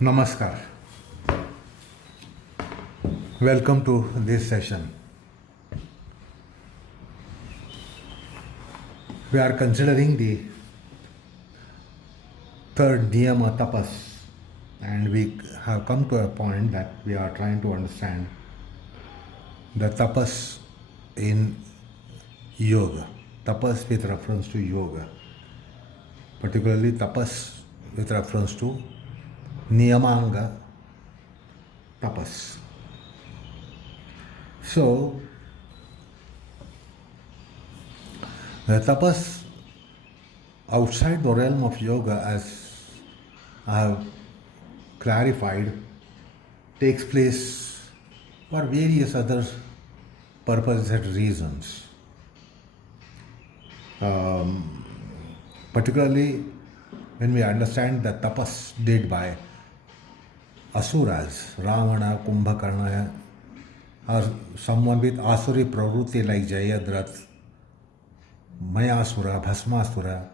Namaskar. Welcome to this session. We are considering the third Niyama Tapas, and we have come to a point that we are trying to understand the tapas in yoga, tapas with reference to yoga, particularly tapas with reference to Niyamanga tapas. So, the tapas outside the realm of yoga, as I have clarified, takes place for various other purposes and reasons. Particularly when we understand the tapas did by Asuras, Ravana, Kumbhakarna, or someone with Asuri Pravrutti like Jayadratha, Mayasura, Bhasmasura.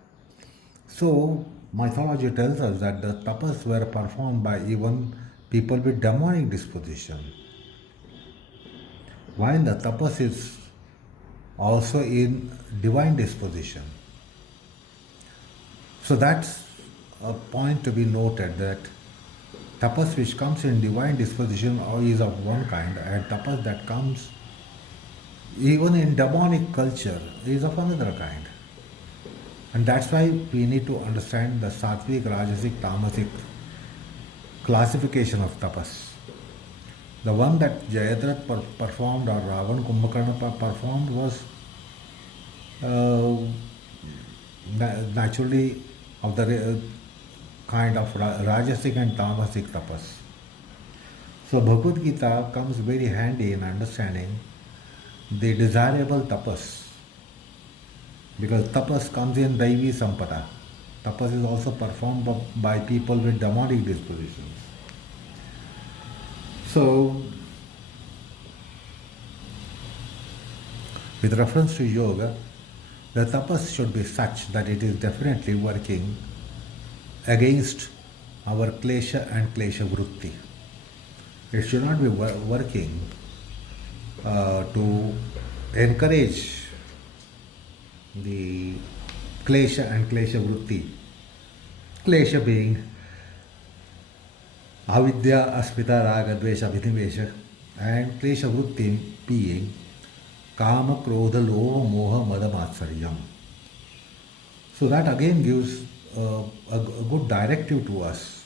So, mythology tells us that the tapas were performed by even people with demonic disposition. While the tapas is also in divine disposition. So that's a point to be noted, that tapas which comes in divine disposition is of one kind, and tapas that comes even in demonic culture is of another kind. And that's why we need to understand the Satvik, Rajasic, Tamasic classification of tapas. The one that Jayadratha performed or Ravan Kumbhakarna performed was naturally of the kind of Rajasic and Tamasic tapas. So Bhagavad Gita comes very handy in understanding the desirable tapas, because tapas comes in Daivi Sampada. Tapas is also performed by people with demonic dispositions. So, with reference to yoga, the tapas should be such that it is definitely working against our Klesha and Klesha vritti. It should not be working to encourage the Klesha and Klesha vritti. Klesha being avidya, asmita, raga, dvesha, abhinivesha, and Klesha vritti being kama, krodha, lova, moha, mada, matsaryam. So that again gives a good directive to us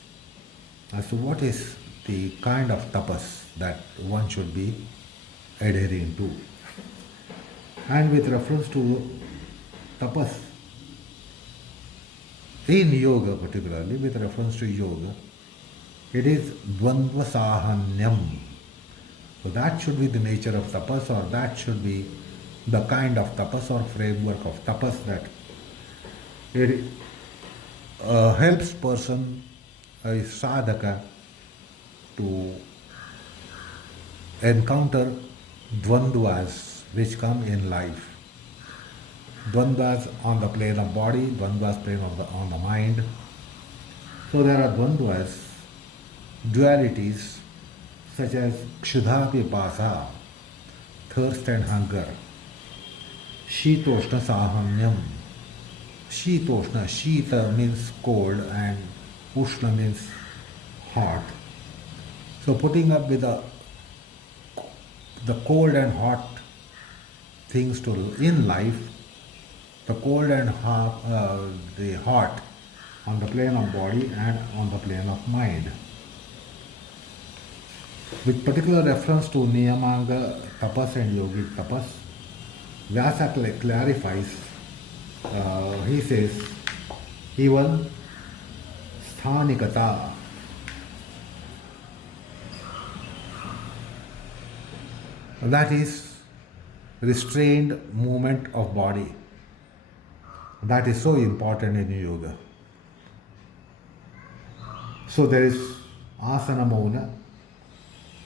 as to what is the kind of tapas that one should be adhering to. And with reference to tapas in yoga, particularly with reference to yoga, it is Dwandwa-kshayanam. So that should be the nature of tapas, or that should be the kind of tapas or framework of tapas that it helps person, a sadhaka, to encounter dwandwas which come in life. Dwandwas on the plane of body, dwandwas plane on the mind. So there are dwandwas, dualities such as kshuddha pipasa, thirst and hunger, shitoshna sahanyam. Shitoshna, shita means cold and ushna means hot. So putting up with the cold and hot things in life, the cold and the hot on the plane of body and on the plane of mind. With particular reference to Niyamanga Tapas and Yogic Tapas, Vyasa clarifies, he says, even Kshanikata that is restrained movement of body. That is so important in yoga. So there is asana mauna,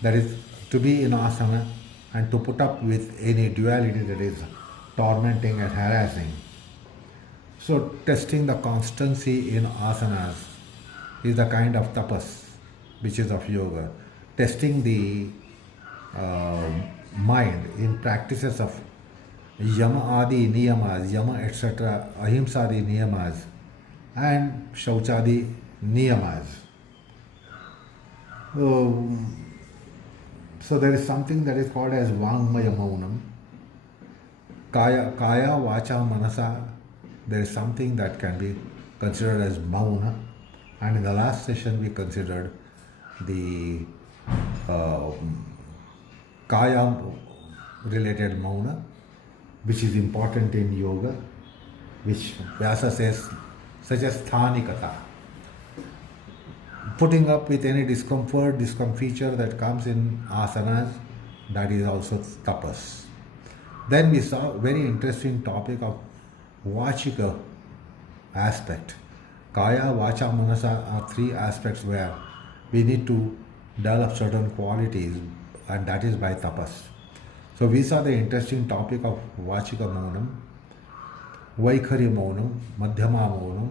that is to be in asana and to put up with any duality that is tormenting and harassing. So testing the constancy in asanas is the kind of tapas which is of yoga, testing the mind in practices of Yama adi niyamas, Yama etc., Ahimsa adi niyamas, and Shauchadi niyamas. So there is something that is called as Vyangmaya Maunam. Kaya, Vacha Manasa, there is something that can be considered as Mauna. And in the last session we considered the Kaya related Mauna, which is important in yoga, which Vyasa says, such as Kshanikata. Putting up with any discomfiture that comes in asanas, that is also tapas. Then we saw a very interesting topic of Vachika aspect. Kaya, Vacha, Manasa are three aspects where we need to develop certain qualities, and that is by tapas. So we saw the interesting topic of Vachika Maunam, Vaikhari Maunam, Madhyama Maunam,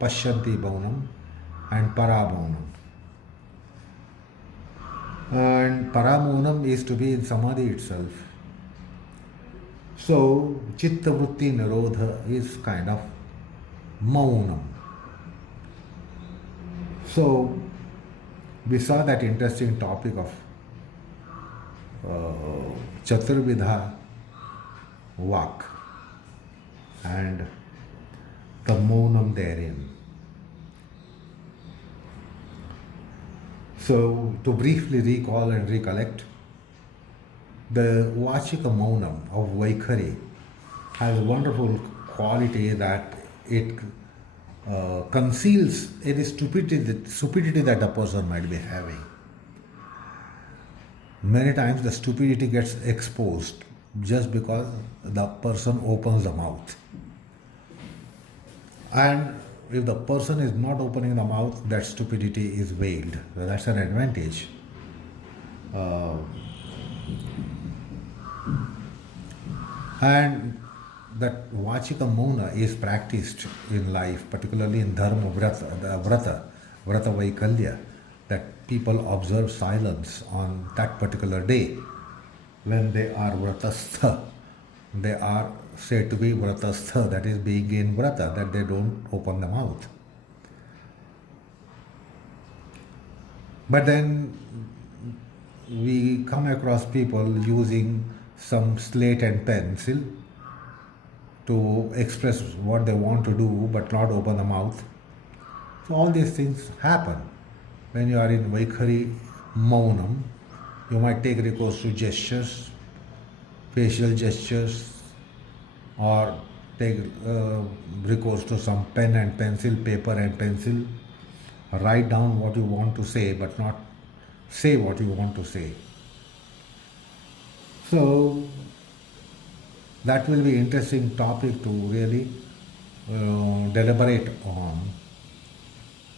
Pashyanti Maunam, and Paraa Maunam. And Paraa Maunam is to be in Samadhi itself. So Chitta vritti Nirodha is kind of Maunam. So we saw that interesting topic of Chaturvidha Vak and the Maunam therein. So to briefly recall and recollect, the Vachika Maunam of Vaikhari has a wonderful quality that it conceals any stupidity that the person might be having. Many times the stupidity gets exposed just because the person opens the mouth. And if the person is not opening the mouth, that stupidity is veiled. So that's an advantage. And that Vachika Mauna is practiced in life, particularly in Dharma Vrata Vaikhalya, that people observe silence on that particular day. When they are Vratastha, they are said to be Vratastha, that is being in Vrata, that they don't open the mouth. But then we come across people using some slate and pencil to express what they want to do but not open the mouth. So all these things happen. When you are in Vaikhari Maunam, you might take recourse to gestures, facial gestures, or take recourse to some pen and pencil, paper and pencil, write down what you want to say but not say what you want to say. So that will be interesting topic to really deliberate on.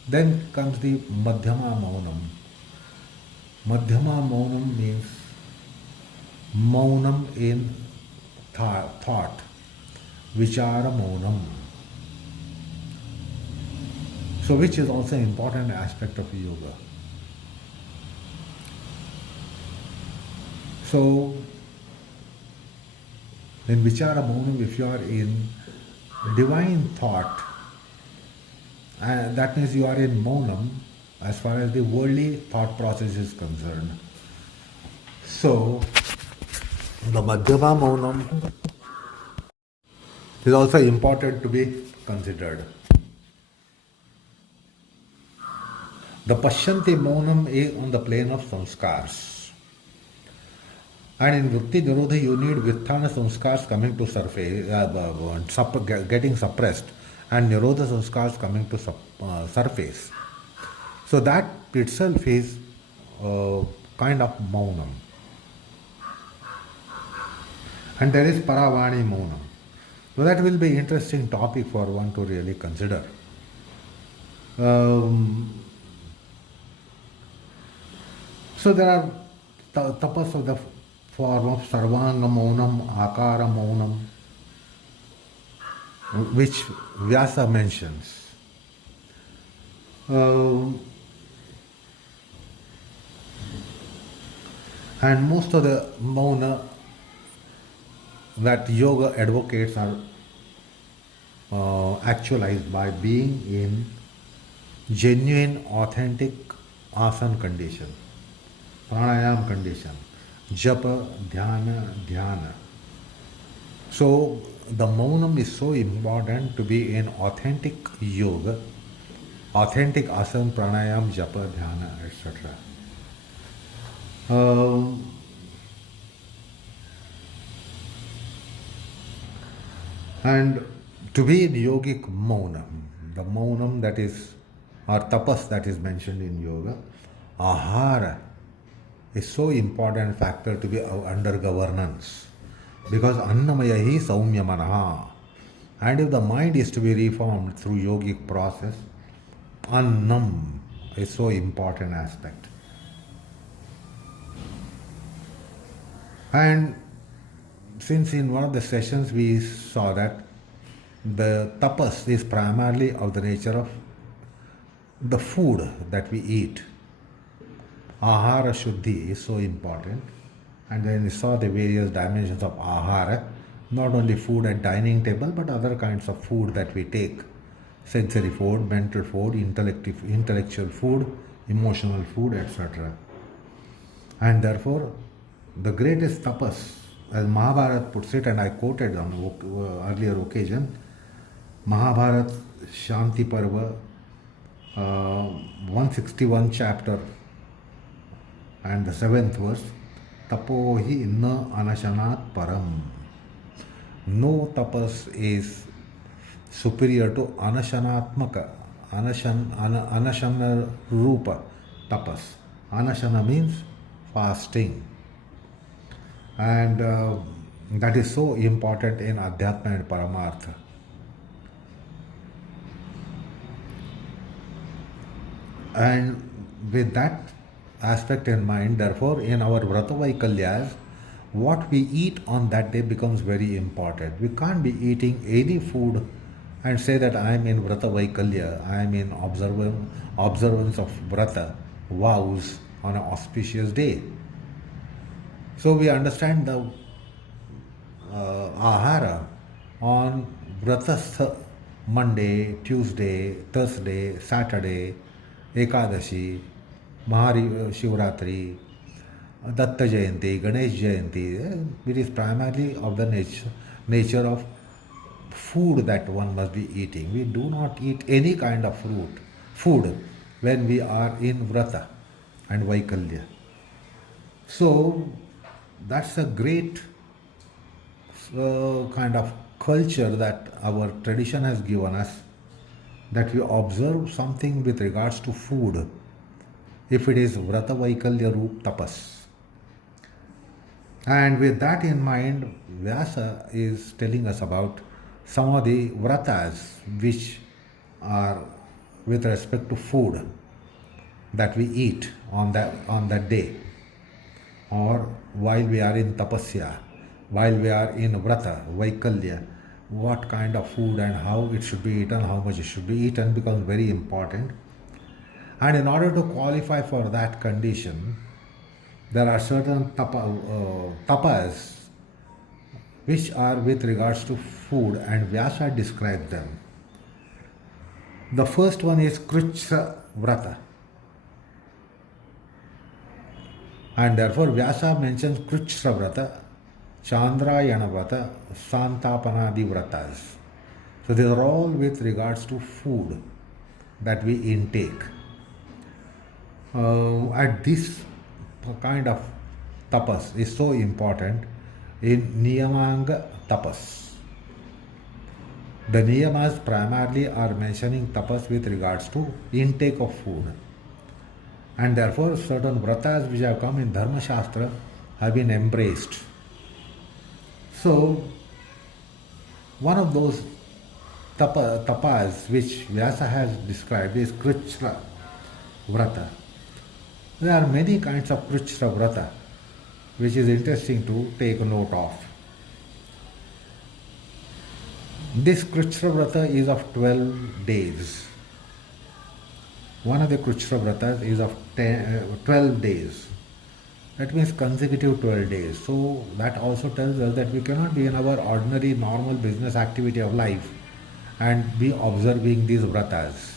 Then comes the Madhyama Maunam. Madhyama Maunam means Maunam in thought, Vichara Maunam. So which is also an important aspect of yoga. So in Vichara Maunam, if you are in divine thought, that means you are in Maunam as far as the worldly thought process is concerned. So the Madhyama Maunam is also important to be considered. The Pashyanti Maunam is on the plane of samskars. And in vritti Nirodha, you need vitthana samskars coming to surface, getting suppressed, and Nirodha samskars coming to surface. So that itself is kind of Maunam. And there is Paravani Maunam. So that will be interesting topic for one to really consider. So there are tapas of the form of Sarvanga Maunam, Akara Maunam, which Vyasa mentions. And most of the mauna that yoga advocates are actualized by being in genuine, authentic asana condition, pranayam condition, japa, dhyana. So the maunam is so important to be in authentic yoga, authentic asana, pranayam, japa, dhyana, etc. And to be in yogic maunam, the maunam that is, or tapas that is mentioned in yoga, ahara is so important factor to be under governance. Because annamaya hi saumya manaha. And if the mind is to be reformed through yogic process, annam is so important aspect. And since in one of the sessions we saw that the tapas is primarily of the nature of the food that we eat. Ahara shuddhi is so important. And then we saw the various dimensions of ahara, not only food at dining table, but other kinds of food that we take. Sensory food, mental food, intellectual food, emotional food, etc. And therefore, the greatest tapas, as Mahabharata puts it, and I quoted on earlier occasion, Mahabharata Shanti Parva, 161 chapter and the 7th verse, Tapohi na anashanat param. No tapas is superior to anashanatmaka, anashana rupa tapas. Anashana means fasting. And that is so important in Adhyatma and Paramartha. And with that aspect in mind, therefore, in our Vrata Vaikalyas, what we eat on that day becomes very important. We can't be eating any food and say that I am in Vrata Vaikalya, I am in observance of Vrata, vows on an auspicious day. So we understand the ahara on Vrata Monday, Tuesday, Thursday, Saturday, Ekadashi, Shivratri, Datta Jayanti, Ganesh Jayanti. It is primarily of the nature of food that one must be eating. We do not eat any kind of food when we are in Vrata and Vaikalya. So that's a great kind of culture that our tradition has given us, that we observe something with regards to food, if it is Vrata Vaikalya Roop Tapas. And with that in mind, Vyasa is telling us about some of the vratas which are with respect to food that we eat on that day, or while we are in tapasya, while we are in Vrata, Vaikalya, what kind of food and how it should be eaten, how much it should be eaten becomes very important. And in order to qualify for that condition, there are certain tapas which are with regards to food, and Vyasa describes them. The first one is Kruchra Vrata. And therefore Vyasa mentions Kruchra Vrata, Chandrayana Vrata, Santapanadi Vratas. So these are all with regards to food that we intake. At this kind of tapas is so important in Niyamanga Tapas. The niyamas primarily are mentioning tapas with regards to intake of food. And therefore certain vratas which have come in Dharma Shastra have been embraced. So one of those tapas which Vyasa has described is Kruchra Vrata. There are many kinds of Kruchra Vrata which is interesting to take note of. This Kruchra Vrata is of 12 days. One of the Kruchra Vratas is of 12 days. That means consecutive 12 days. So that also tells us that we cannot be in our ordinary normal business activity of life and be observing these vratas.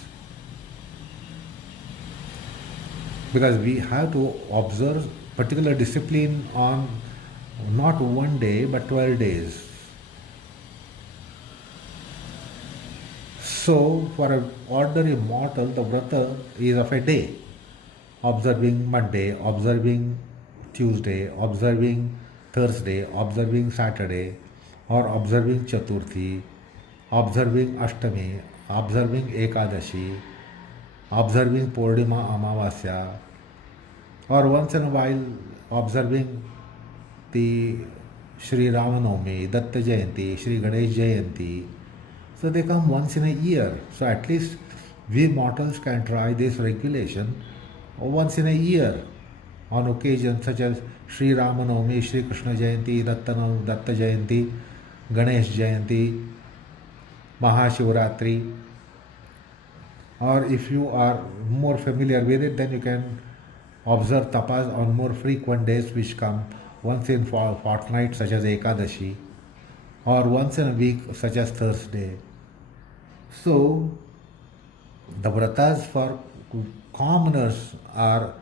Because we have to observe particular discipline on not one day but 12 days. So for an ordinary mortal, the vrata is of a day. Observing Monday, observing Tuesday, observing Thursday, observing Saturday, or observing Chaturthi, observing Ashtami, observing Ekadashi, observing Purnima Amavasya, or once in a while observing the Sri Ramanomi, Datta Jayanti, Sri Ganesh Jayanti. So they come once in a year. So at least we mortals can try this regulation once in a year on occasions such as Sri Ramanomi, Sri Krishna Jayanti, Datta Jayanti, Ganesh Jayanti, Mahashivratri. Or if you are more familiar with it, then you can observe tapas on more frequent days which come once in fortnight such as Ekadashi, or once in a week such as Thursday. So the vratas for commoners are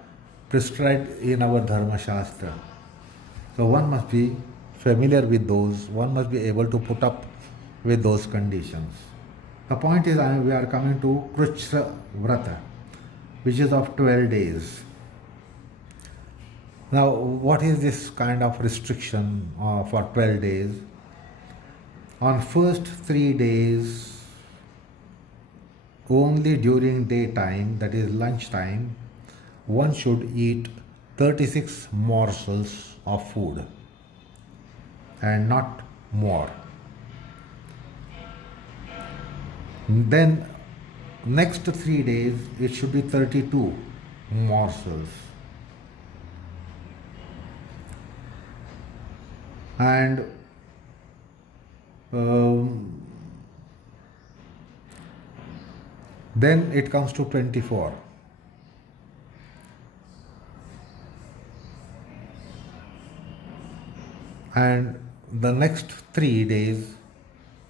prescribed in our Dharma Shastra. So one must be familiar with those, one must be able to put up with those conditions. The point is we are coming to Kruchra Vrata, which is of 12 days. Now, what is this kind of restriction for 12 days? On first 3 days, only during daytime, that is lunchtime, one should eat 36 morsels of food and not more. Then next 3 days it should be 32 morsels. And then it comes to 24. And the next 3 days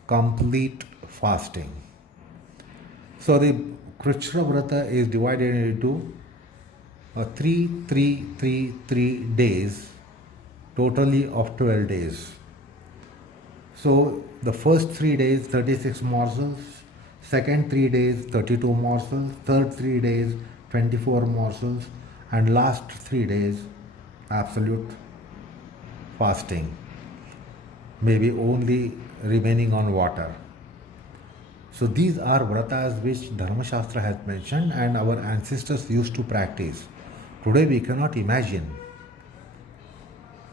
complete fasting. So the Kruchra Vrata is divided into 3 days, totally of 12 days. So the first 3 days 36 morsels, second 3 days 32 morsels, third 3 days 24 morsels, and last 3 days absolute fasting, maybe only remaining on water. So these are vratas which Dharma Shastra has mentioned and our ancestors used to practice. Today we cannot imagine.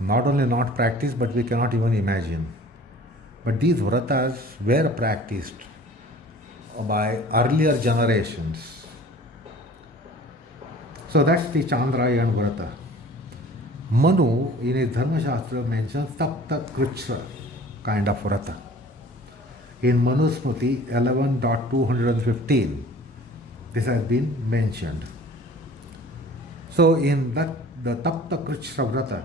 Not only not practice, but we cannot even imagine. But these vratas were practiced by earlier generations. So that's the Chandrayan Vrata. Manu in his Dharma Shastra mentions Tapta Kruchra kind of Vrata. In Manusmriti 11.215, this has been mentioned. So in that, the Tapta Kruchra Vrata,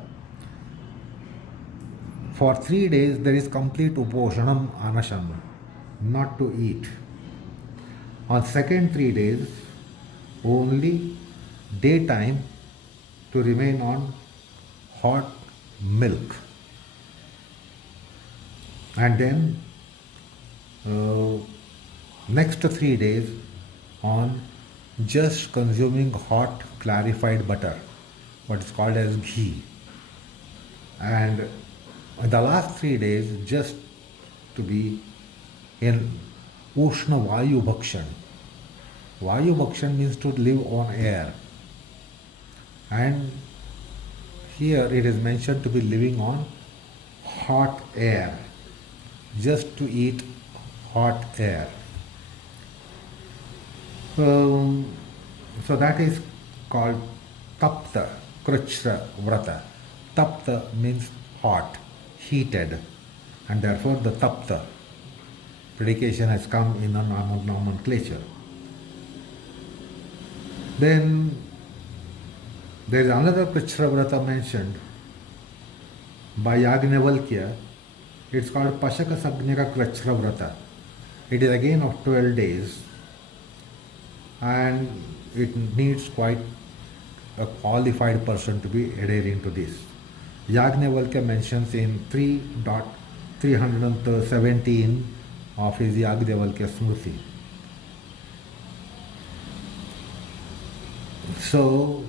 for 3 days there is complete uposhanam anasham, not to eat. On second 3 days, only daytime to remain on hot milk. And then next 3 days on just consuming hot clarified butter, what is called as ghee. And the last 3 days just to be in Ushna Vayu Bhakshan. Vayu Bhakshan means to live on air. And here it is mentioned to be living on hot air, just to eat hot air. So that is called Tapta Kruchra Vrata. Tapta means hot, heated, and therefore the Tapta predication has come in a nomenclature. Then There is another Krishna Vrata mentioned by Yagnavalkya. It's called Pashaka Sagnaka Krishna Vrata. It is again of 12 days and it needs quite a qualified person to be adhering to this. Yagnavalkya mentions in 3.317 of his Yagnavalkya Smriti. So,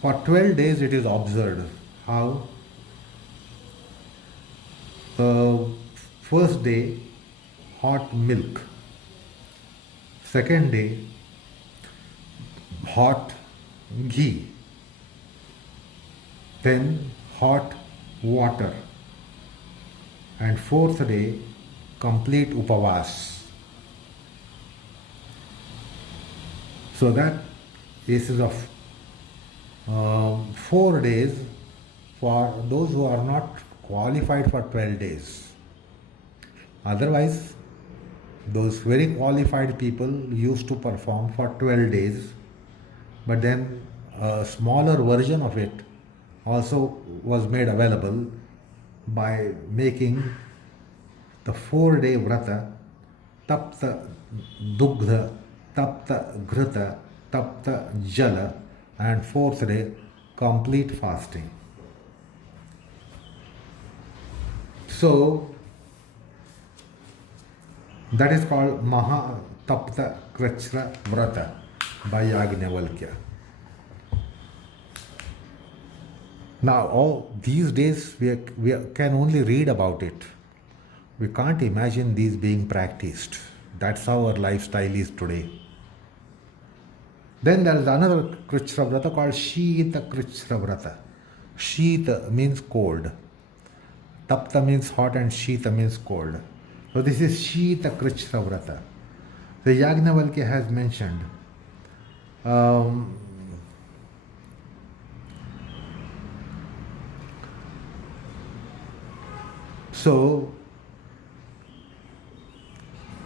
for 12 days it is observed how first day hot milk, second day hot ghee, then hot water, and fourth day complete upavas. So that is of 4 days for those who are not qualified for 12 days. Otherwise, those very qualified people used to perform for 12 days, but then a smaller version of it also was made available by making the 4-day vrata, tapta dugdha, tapta ghrita, tapta jala, and fourth day complete fasting. So that is called Maha Tapta Krishna Vrata by Yagnavalkya. Now, all these days we can only read about it. We can't imagine these being practiced. That's how our lifestyle is today. Then there is another Krishna Vrata called Shita Krishna Vrata. Shita means cold. Tapta means hot and Shita means cold. So this is Shita Krishna Vrata. The Yagnavalkya has mentioned so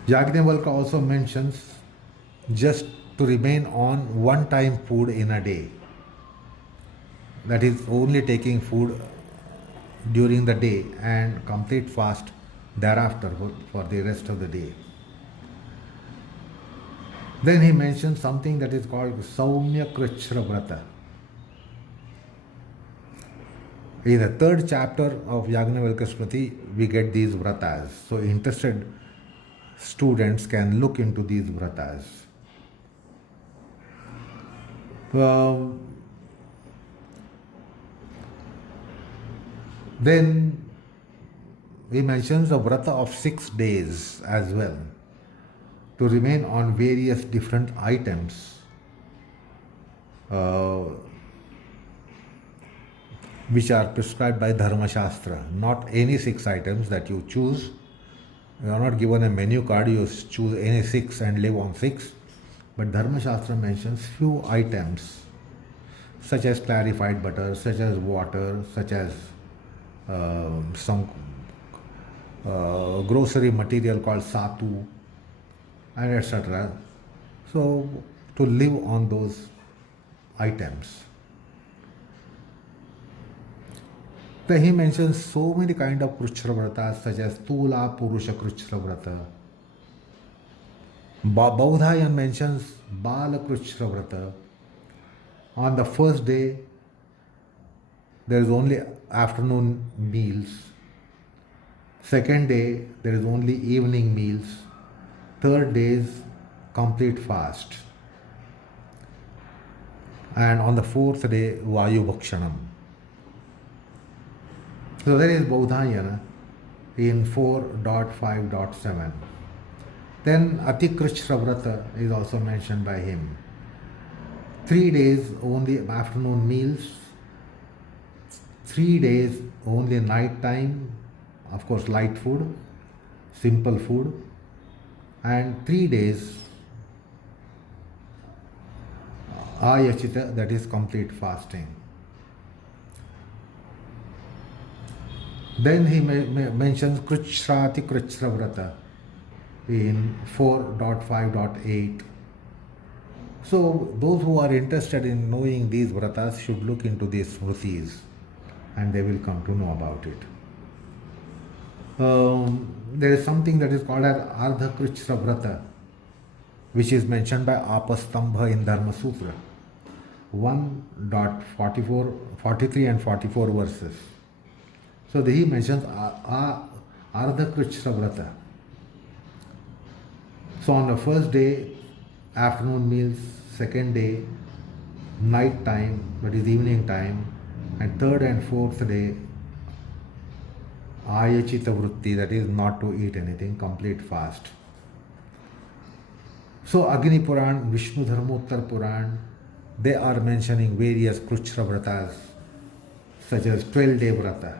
Yagnavalkya also mentions just to remain on one time food in a day. That is only taking food during the day and complete fast thereafter for the rest of the day. Then he mentions something that is called Saumya Krishna Vrata. In the 3rd chapter of Yagnavalkya Smriti, we get these vratas. So interested students can look into these vratas. Then he mentions a vrata of 6 days as well, to remain on various different items which are prescribed by Dharma Shastra. Not any 6 items that you choose. You are not given a menu card, you choose any 6 and live on 6. But Dharma Shastra mentions few items such as clarified butter, such as water, such as some grocery material called satu, and etc. So to live on those items. Then he mentions so many kind of Krishna Vratas such as Tula Purusha Krishna Vrata. Baudhayan mentions Bala Krishna Vrata. On the first day, there is only afternoon meals. Second day, there is only evening meals. Third day is complete fast. And on the fourth day, Dwandwa-kshayanam. So there is Baudhayana in 4.5.7. Then Ati Krishna Vrata is also mentioned by him. 3 days only afternoon meals, 3 days only night time, of course light food, simple food, and 3 days Ayachita, that is complete fasting. Then he mentions Krishrati Krishna Vrata in 4.5.8. So those who are interested in knowing these vratas should look into these smritis and they will come to know about it. There is something that is called as Ardha Krichra Vrata, which is mentioned by Apastambha in Dharma Sutra, 1.44, 43 and 44 verses. So he mentions Ardha Krichra Vrata. So on the first day, afternoon meals, second day, night time, that is evening time, and third and fourth day, Chitta vritti, that is not to eat anything, complete fast. So Agni Puran, Vishnu Dharmottar Puran, they are mentioning various Kruchra Vratas, such as 12-day Vrata.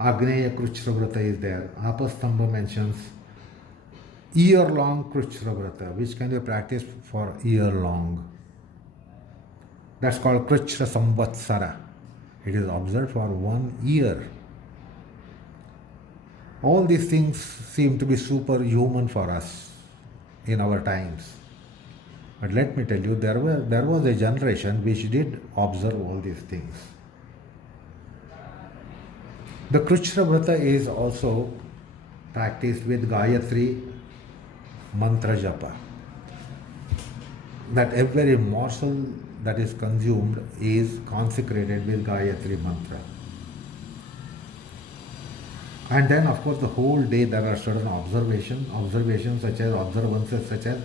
Agneya Kruchra Vrata is there. Apastambha mentions year-long Kruchra Vrata, which can be practiced for year-long. That's called Kruchra Samvatsara. It is observed for 1 year. All these things seem to be superhuman for us in our times. But let me tell you, there was a generation which did observe all these things. The Kruchra Vrata is also practiced with Gayatri Mantra Japa. That every morsel that is consumed is consecrated with Gayatri Mantra. And then, of course, the whole day there are certain observations such as observances such as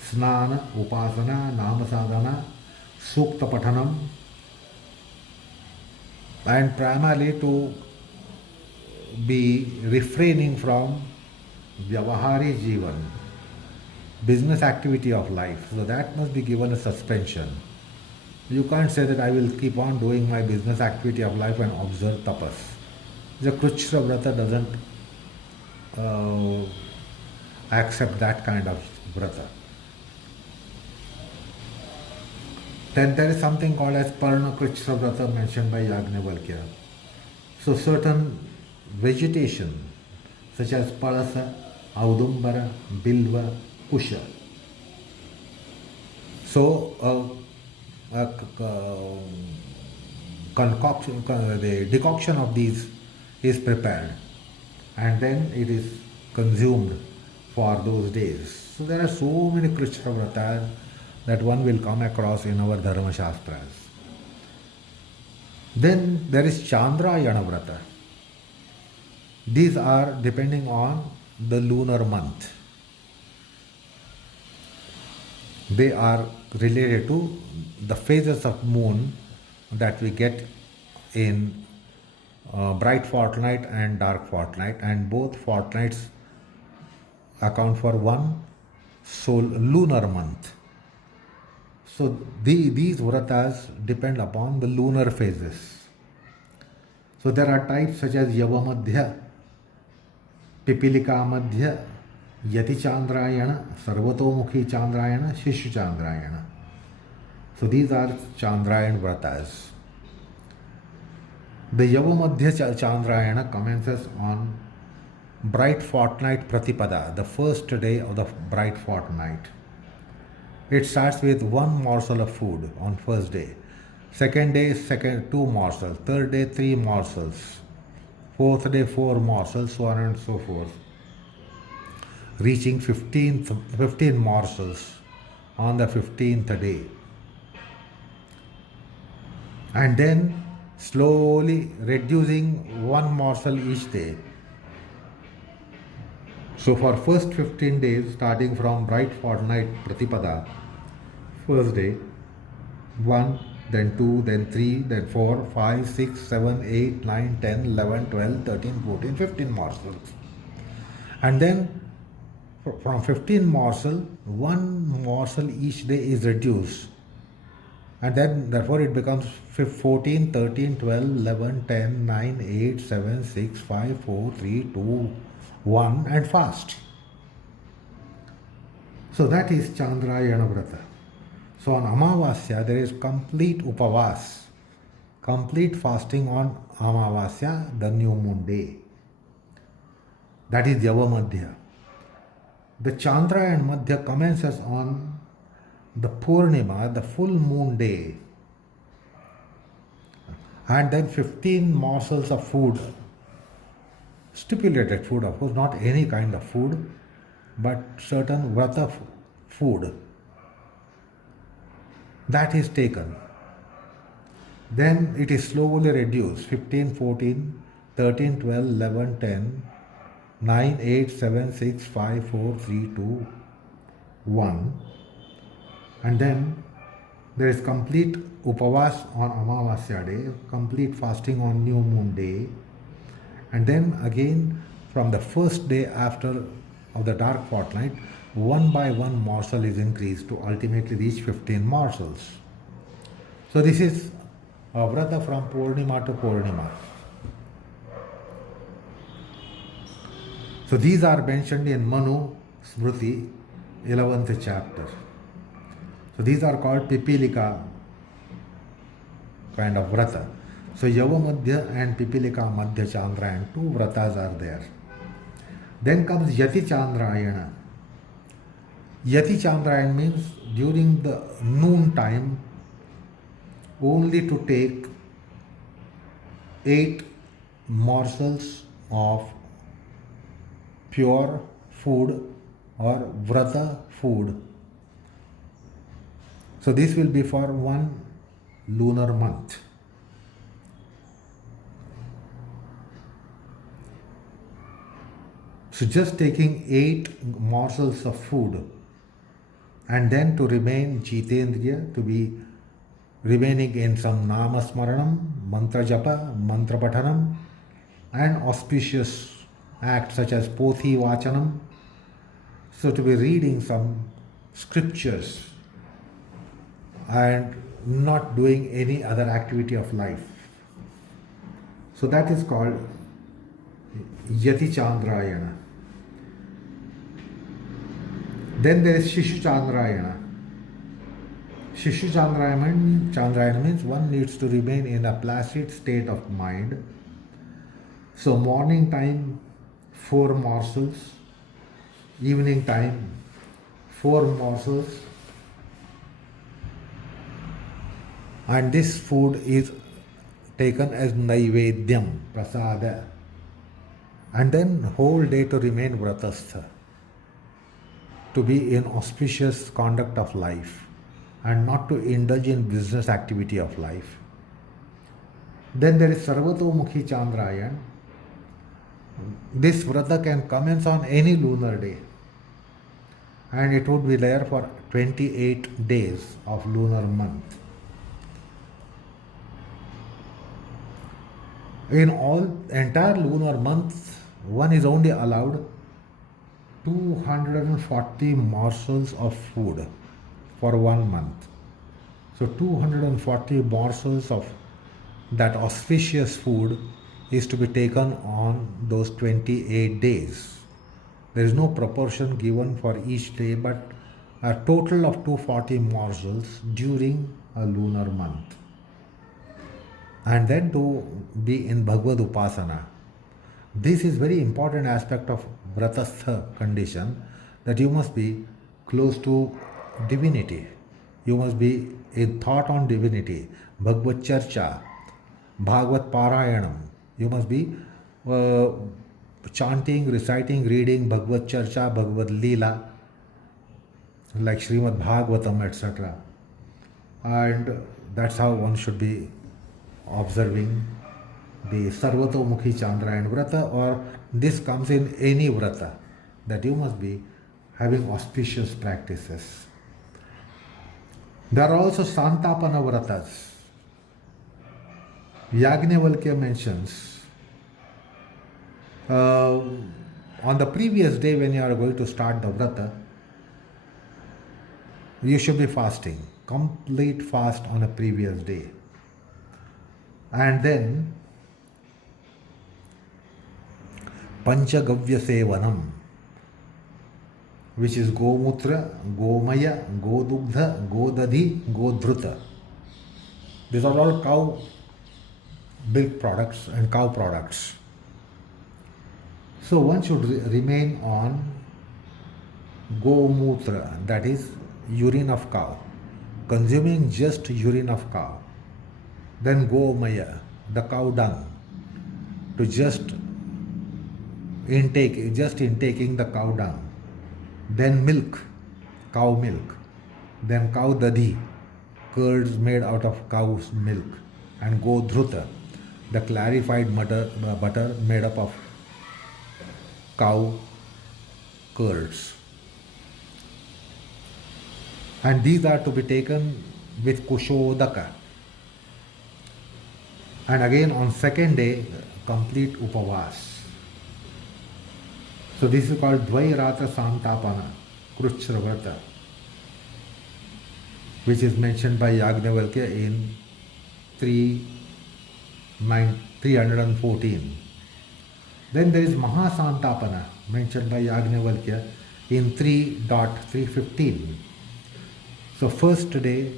Snana, Upasana, Nama Sadhana, Sukta Pathanam, and primarily to be refraining from Vyavahari Jivan, business activity of life. So that must be given a suspension. You can't say that I will keep on doing my business activity of life and observe tapas. The Kruchra Vrata doesn't accept that kind of Vrata. Then there is something called as Parna Kruchra Vrata mentioned by Yagnavalkya. So certain vegetation such as Palasa, Audumbara, Bilva, Kusha. So the decoction of these is prepared and then it is consumed for those days. So there are so many Kruchra Vratas that one will come across in our Dharma Shastras. Then there is Chandrayana Vrata. These are depending on the lunar month. They are related to the phases of moon that we get in bright fortnight and dark fortnight, and both fortnights account for one lunar month. So these vratas depend upon the lunar phases. So there are types such as Yavamadhya, Pipilika Madhya, Yati Chandrayana, Sarvatomukhi Chandrayana, Shishu Chandrayana. So these are Chandrayana vratas. The Yavamadhya Chandrayana commences on bright fortnight Pratipada, the first day of the bright fortnight. It starts with one morsel of food on first day. Second day, two morsels. Third day, 3 morsels. Fourth day, 4 morsels, so on and so forth. Reaching 15 morsels on the 15th day. And then slowly reducing 1 morsel each day. So for first 15 days, starting from bright fortnight Pratipada, first day, 1, then 2, then 3, then 4, 5, 6, 7, 8, 9, 10, 11, 12, 13, 14, 15 morsels. And then from 15 morsel, 1 morsel each day is reduced. And then therefore it becomes 14, 13, 12, 11, 10, 9, 8, 7, 6, 5, 4, 3, 2, 1 and fast. So that is Chandrayana Vrata. So on Amavasya there is complete upavas, complete fasting on Amavasya, the new moon day. That is Yavamadhya. The Chandrayana Madhya commences on the Purnima, the full moon day, and then 15 morsels of food, stipulated food, of course, not any kind of food, but certain Vrata food, that is taken. Then it is slowly reduced 15, 14, 13, 12, 11, 10, 9, 8, 7, 6, 5, 4, 3, 2, 1. And then there is complete upavas on Amavasya day, complete fasting on new moon day. And then again from the first day after of the dark fortnight, one by one morsel is increased to ultimately reach 15 morsels. So this is a Vrata from Purnima to Purnima. So these are mentioned in Manu Smriti, 11th chapter. So these are called Pipilika kind of Vrata. So Yavamadhya and Pipilika Madhya Chandrayana, two Vratas are there. Then comes Yati Chandrayana. Yati Chandrayana means during the noon time only to take 8 morsels of pure food or Vrata food. So this will be for one lunar month. So just taking 8 morsels of food and then to remain Jitendriya, to be remaining in some Namasmaranam, Mantra Japa, Mantra Pathanam, and auspicious acts such as Pothi Vachanam. So to be reading some scriptures and not doing any other activity of life. So that is called Yati Chandrayana. Then there is Shishu Chandrayana. Shishu Chandrayana means one needs to remain in a placid state of mind. So morning time 4 morsels, evening time 4 morsels, and this food is taken as Naivedyam, Prasada, and then whole day to remain Vratastha, to be in auspicious conduct of life and not to indulge in business activity of life. Then there is Sarvatomukhi Chandrayana. This Vrata can commence on any lunar day and it would be there for 28 days of lunar month. In all entire lunar month, one is only allowed 240 morsels of food for 1 month. So 240 morsels of that auspicious food is to be taken on those 28 days. There is no proportion given for each day, but a total of 240 morsels during a lunar month. And then to be in Bhagavad Upasana. This is very important aspect of Vratastha condition, that you must be close to divinity. You must be in thought on divinity. Bhagavad Charcha, Bhagavad Parayanam. You must be chanting, reciting, reading Bhagavad Charcha, Bhagavad Leela, like Srimad Bhagavatam, etc. And that's how one should be observing the Sarvatomukhi Chandrayana Vrata, or this comes in any Vrata, that you must be having auspicious practices. There are also Santapana Vratas. Yajnavalkya mentions on the previous day when you are going to start the Vrata, you should be fasting, complete fast on a previous day. And then Panchagavya Sevanam, which is Gomutra, Gomaya, Godugdha, Godadhi, Godhruta. These are all cow milk products and cow products. So one should remain on Gomutra, that is urine of cow, consuming just urine of cow, then gomaya, the cow dung, to just intaking the cow dung, then milk, cow milk, then cow dadhi, curds made out of cow's milk, and godhruta, the clarified butter made up of cow curds. And these are to be taken with kushodaka. And again on second day, complete upavas. So this is called Dvairatra Santapana, Kruchra Vrata, which is mentioned by Yagnavalkya in 314. Then there is Mahasantapana, mentioned by Yagnavalkya in 3.315. So first day,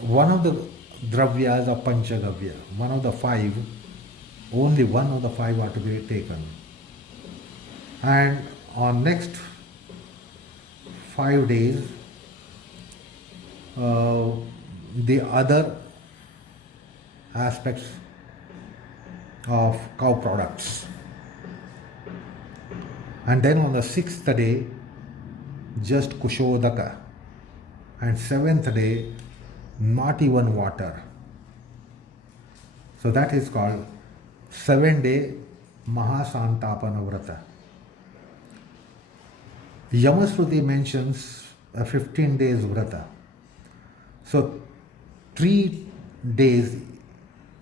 one of the dravyas of Panchagavya, one of the five, only one of the five are to be taken. And on next 5 days, the other aspects of cow products. And then on the 6th day, just kushodaka. And 7th day, not even water. So that is called 7-day Mahasantapana Vrata. Yamasruti mentions a 15 days Vrata. So 3 days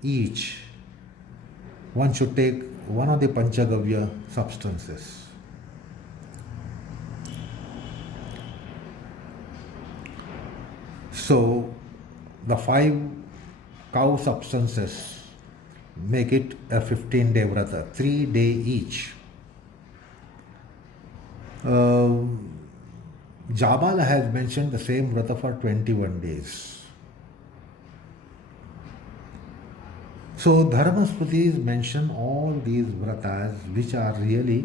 each, one should take one of the Panchagavya substances. So the 5 cow substances make it a 15-day Vrata, 3 day each. Jabala has mentioned the same Vrata for 21 days. So Dharmasmritis mention all these Vratas, which are really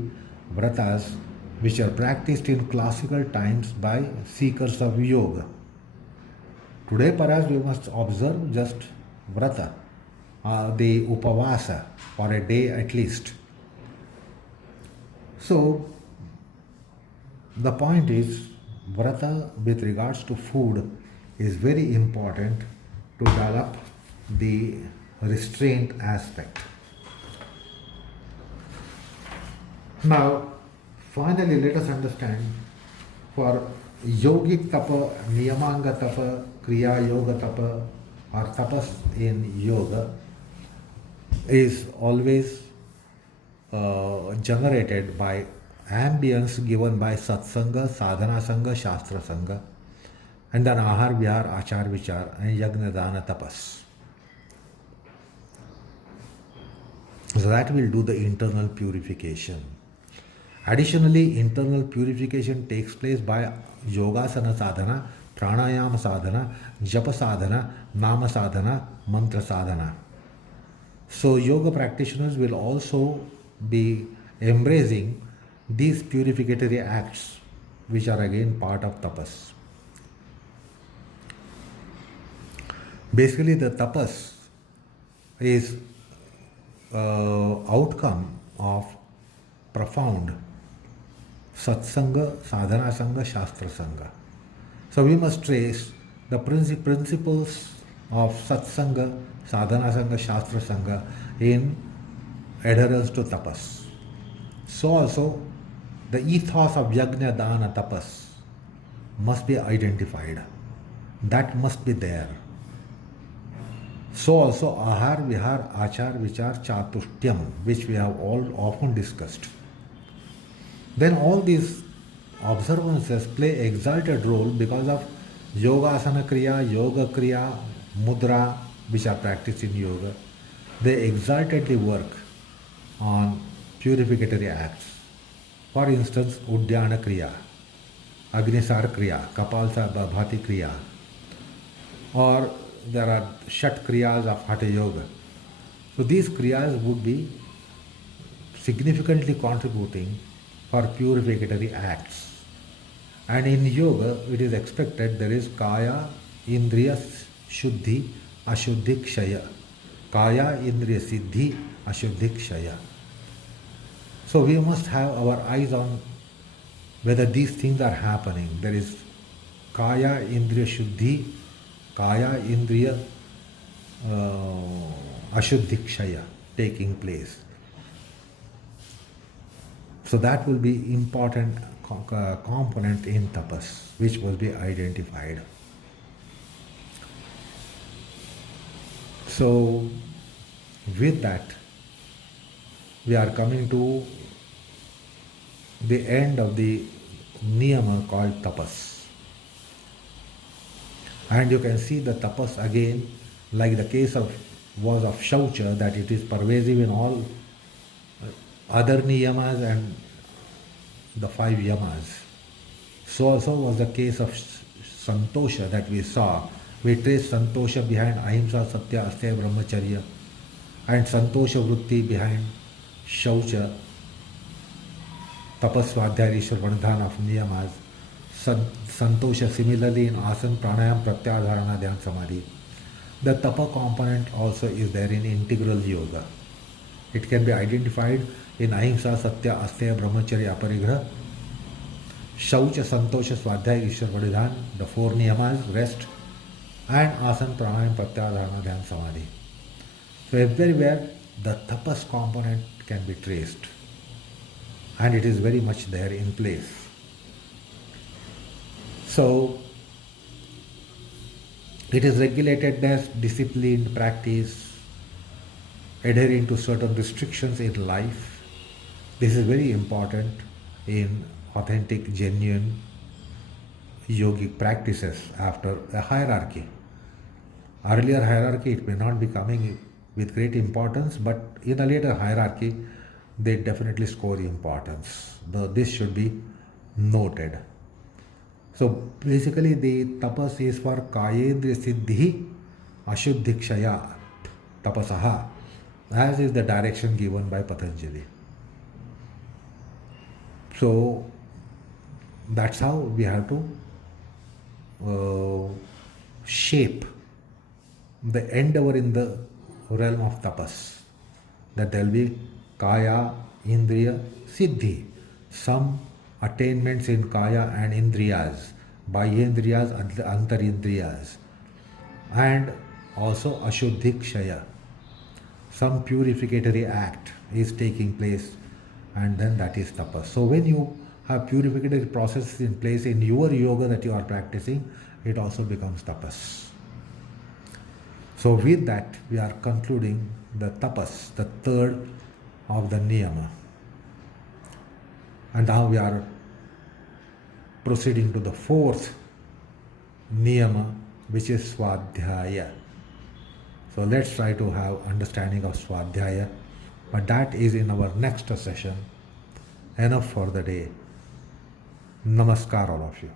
Vratas which are practiced in classical times by seekers of yoga. Today perhaps we must observe just Vrata, the Upavasa, for a day at least. So the point is, Vrata with regards to food is very important to develop the restraint aspect. Now, finally, let us understand for yogic tapa, Niyamanga tapa, kriya yoga tapa, or tapas in yoga is always generated by ambience given by satsanga, sadhana sanga, shastra sanga, and then ahar, vihar, achar, vichar, and yagna, dana, tapas. So that will do the internal purification. Additionally, internal purification takes place by yogasana sadhana, pranayama sadhana, japa sadhana, nama sadhana, mantra sadhana. So yoga practitioners will also be embracing these purificatory acts, which are again part of tapas. Basically, the tapas is outcome of profound satsanga, sadhana sanga, shastra sanga. So we must trace the principles of satsanga, sadhana sanga, shastra sanga in adherence to tapas. So also the ethos of yajna, dana, tapas must be identified. That must be there. So also ahar, vihar, achar, vichar, chatushyam, which we have all often discussed. Then all these observances play exalted role because of yogasana kriya, yoga kriya, mudra, which are practiced in yoga. They exaltedly work on purificatory acts. For instance, uddiyana kriya, agnisar kriya, kapalsa bhati kriya, or there are shat kriyas of hatha yoga. So these kriyas would be significantly contributing for purificatory acts. And in yoga, it is expected there is kaya, indriya, shuddhi, ashuddhi, kshaya. Kaya, indriya, siddhi, ashuddhi, kshaya. So we must have our eyes on whether these things are happening. There is kaya, indriya, shuddhi, kaya, indriya, ashuddhi, kshaya taking place. So that will be important component in tapas, which must be identified. So with that, we are coming to the end of the niyama called tapas. And you can see the tapas again, like the case of was of shaucha, that it is pervasive in all other niyamas and the 5 yamas. So also was the case of santosha that we saw. We traced santosha behind ahimsa, satya, asteya, brahmacharya, and santosha vritti behind shaucha, tapas, svadhyaya, ishwar, pranidhana of niyamas, santosha similarly in asana, pranayam, pratyahara, dharana, dhyana, samadhi. The tapa component also is there in integral yoga. It can be identified in ahimsa, satya, asteya, brahmacharya, aparigraha, shaucha, santosha, svadhyaya, ishwar, pranidhana, the 4 niyamas, rest, and asana, pranayam, pratyahara, dharana, dhyana, samadhi. So everywhere the tapas component can be traced, and it is very much there in place. So it is regulatedness, disciplined practice, adhering to certain restrictions in life. This is very important in authentic, genuine yogic practices after a hierarchy. Earlier hierarchy, it may not be coming with great importance, but in a later hierarchy, they definitely score importance. This should be noted. So basically the tapas is for kayendriya siddhi, ashuddhi, kshaya, tapasaha, as is the direction given by Patanjali. So that's how we have to shape the endeavor in the realm of tapas, that there will be kaya, indriya, siddhi, some attainments in kaya and indriyas, bahyendriyas, antarindriyas, and also ashuddhi, kshaya, some purificatory act is taking place, and then that is tapas. So when you have purificatory processes in place in your yoga that you are practicing, it also becomes tapas. So with that, we are concluding the tapas, the third of the niyama. And now we are proceeding to the fourth niyama, which is swadhyaya. So let's try to have understanding of swadhyaya, but that is in our next session. Enough for the day. Namaskar all of you.